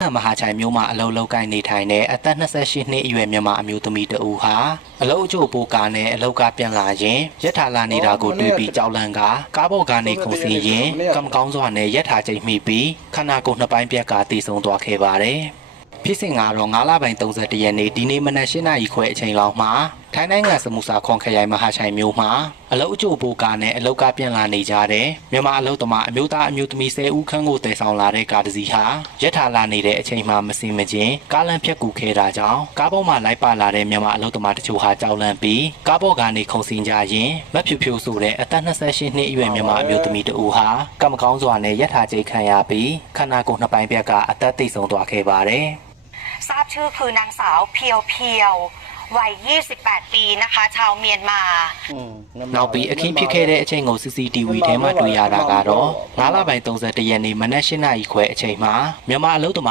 မဟာချိုင်မျိုးမှာအလုံးလုံးကိုင်းနေထိုင်တဲ့အသက်28နှစ်အရွယ်မြန်မာအမျိုးသမီးတဦးဟာအလုံးအကျိုးပိုးကားနဲ့အလောက်ကပြန်လာရင်ရက်ထားလာနေတာကိုတွေ့ပြီးကြောက်လန့်ကားဘော်ကနေခုန်ဆင်းရင်ကံကောင်းစွာနဲ့ရက်ထားချိန်မိပြီးခန္ဓာကိုယ်နှစ်ပိုင်းပြက်ကတည်ဆုံသွားခဲ့ပါတယ်ဖြစ်စဉ်ကတော့9လပိုင်း31ရက်နေ့ဒီနေ့မနက်8နာရီခွဲအချိန်လောက်မှာထိုင်းနိုင်ငံစမုစာခွန်ခရိုင်မဟာချိုင်မြို့မှာအလုတ်အကျိုးပိုးကားနဲ့အလောက်ကပြန်လာနေကြတဲ့မြန်မာအလုတ်သမားအမျိုးသားအမျိုးသမီး10ဦးခန့်ကိုတည်ဆောင်လာတဲ့ကားတစ်စီးဟာရက်ထားလာနေတဲ့အချိန်မှာမစင်မချင်းကားလမ်းဖြတ်ကူခဲ့တာကြောင့်ကားပေါ်မှာလိုက်ပါလာတဲ့မြန်မာအလုတ်သမားတချို့ဟာကြောက်လန့်ပြီးကားပေါ်ကနေခုန်ဆင်းကြရင်မဖြူဖြူဆိုတဲ့အသက်28နှစ်အရွယ်မြန်မာအမျိုးသမီးတဦးဟာကံမကောင်းစွာနဲ့ရက်ထားချိန်ခံရပြီးခန္ဓာကိုယ်နှစ်ပိုင်းပြက်ကအသက်သေဆုံးသွားခဲ့ပါတယ်ทราบชื่อคือนางสาวเพียววัย28ปีนะคะชาวเมียนมาနောက်ပြီးအခင်းဖြစ်ခဲ့တဲ့အချိန်ကို CCTV ထဲမှာတွေ့ရတာကတော့9လပိုင်း31ရက်နေ့မနက်8နာရီခွဲအချိန်မှာမြန်မာအလုပ်သမား